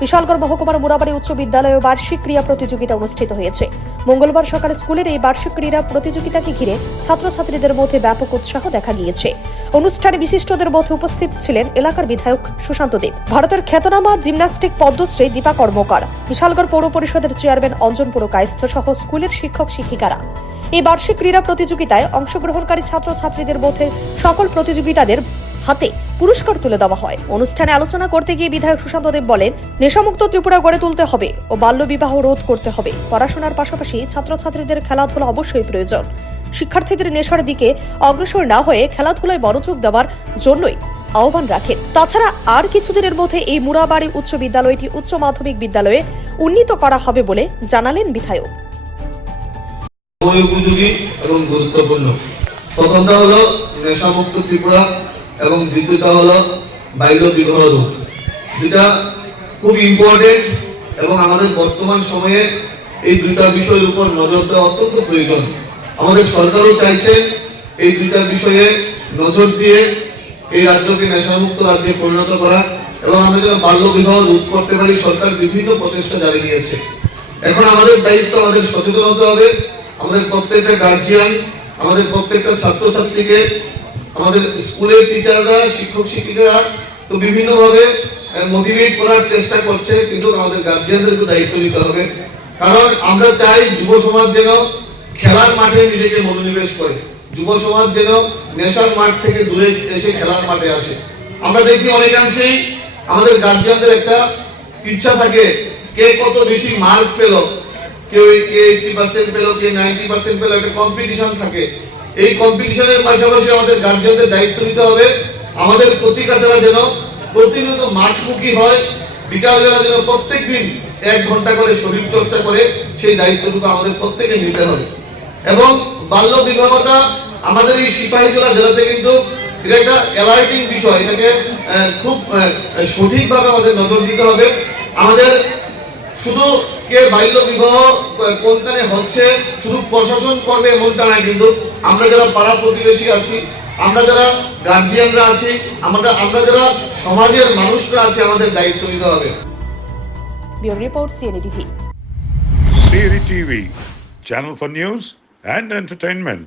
বিশালগড় মহকুমার মুরাবাড়ি উচ্চ বিদ্যালয়ে বার্ষিক ক্রীড়া প্রতিযোগিতা অনুষ্ঠিত হয়েছে। মঙ্গলবার সকালে স্কুলের এই বার্ষিক ক্রীড়া প্রতিযোগিতাকে ঘিরে ছাত্রছাত্রীদের মধ্যে ব্যাপক উৎসাহ দেখা গিয়েছে। অনুষ্ঠানে বিশিষ্টদের মধ্যে উপস্থিত ছিলেন এলাকার বিধায়ক সুশান্ত দেব। ভারতের খ্যাতনামা জিমন্যাস্টিক পদ্মশ্রী দীপা কর্মকার। বিশালগড় পৌর পরিষদের চেয়ারম্যান অঞ্জন পুরকায়স্থ সহ স্কুলের শিক্ষক শিক্ষিকারা। এই বার্ষিক ক্রীড়া প্রতিযোগিতায় অংশগ্রহণকারী ছাত্রছাত্রীদের মধ্যে সকল প্রতিযোগিতাদের হাতে পুরস্কার তুলে দেওয়া হয়। অনুষ্ঠানে আলোচনা করতে গিয়ে বিধায়ক সুশান্ত দেব বলেন, নেশামুক্ত ত্রিপুরা গড়ে তুলতে হবে ও বাল্যবিবাহ রোধ করতে হবে। পড়াশোনার পাশাপাশি ছাত্রছাত্রীদের খেলাধুলা অবশ্যই প্রয়োজন। শিক্ষার্থীদের নেশার দিকে অগ্রসর না হয়ে খেলাধুলায় মনোযোগ দেওয়ার জন্যই আহ্বান রাখেন। তাছাড়া আর কিছুদিনের মধ্যে এই মুরাবাড়ি উচ্চ বিদ্যালয়টি উচ্চ মাধ্যমিক বিদ্যালয়ে উন্নীত করা হবে বলে জানালেন বিধায়ক। উপযোগী এবং গুরুত্বপূর্ণ। প্রথমটা হলো নেশামুক্ত ত্রিপুরা এবং দ্বিতীয়টা হলো বাল্য বিবাহ রোধ যেটা খুব ইম্পর্টেন্ট এবং আমাদের বর্তমান সময়ে এই দুইটা বিষয়ের উপর নজর দেওয়া অত্যন্ত প্রয়োজন। আমাদের সরকারও চাইছে এই দুইটা বিষয়ে নজর দিয়ে এই রাজ্যকে নেশামুক্ত রাজ্যে পরিণত করা এবং আমরা যেন বাল্য বিবাহ রোধ করতে পারি, সরকার বিভিন্ন প্রচেষ্টা জারি নিয়েছে। এখন আমাদের দায়িত্ব, আমাদের সচেতন হতে হবে। আমাদের প্রত্যেকটা গার্জিয়ান আমাদের প্রত্যেকটা ছাত্রছাত্রীকে আমাদের স্কুলের টিচাররা শিক্ষক শিক্ষিকারা তো বিভিন্নভাবে মোটিভেট করার চেষ্টা করছে, কিন্তু আমাদের গার্জিয়ানদেরকে দায়িত্ব নিতে হবে। কারণ আমরা চাই যুব সমাজ যেন খেলার মাঠে নিজেকে মনোনিবেশ করে। যুব সমাজ যেন নেশার মাঠ থেকে দূরে এসে খেলার মাঠে আসে। আমরা দেখি অনেকাংশেই আমাদের গার্জিয়ানদের একটা ইচ্ছা থাকে, কে কত বেশি মার্ক পেল কেউ কে এইটি পার্সেন্ট পেল, কে নাইনটি পার্সেন্ট পেল, একটা কম্পিটিশন থাকে। এই কম্পিটিশনের পাশাপাশি আমাদের গার্জিয়ানদের দায়িত্ব নিতে হবে। আমাদের কচি কাচারা যেন প্রতিনিয়ত মাঠমুখী হয়, বিকালবেলা যেন প্রত্যেক দিন এক ঘণ্টা করে শরীর চর্চা করে সেই দায়িত্বটুকু আমাদের প্রত্যেকে নিতে হবে। এবং বাল্য বিবাহটা আমাদের এই সিপাহীজলা জেলাতে কিন্তু এটা একটা অ্যালার্টিং বিষয়। এটাকে খুব সঠিকভাবে আমাদের নজর দিতে হবে। আমাদের শুধু কে বাল্য বিবাহ কোনখানে হচ্ছে শুধু প্রশাসন করবে এমনটা না কিন্তু আমরা যারা পাড়া প্রতিবেশী আছি আমরা যারা গার্জিয়ানরা আছি আমরা আমরা যারা সমাজের মানুষরা আছি আমাদের দায়িত্ব নিতে হবে report CNA TV Siri TV, channel for news and entertainment.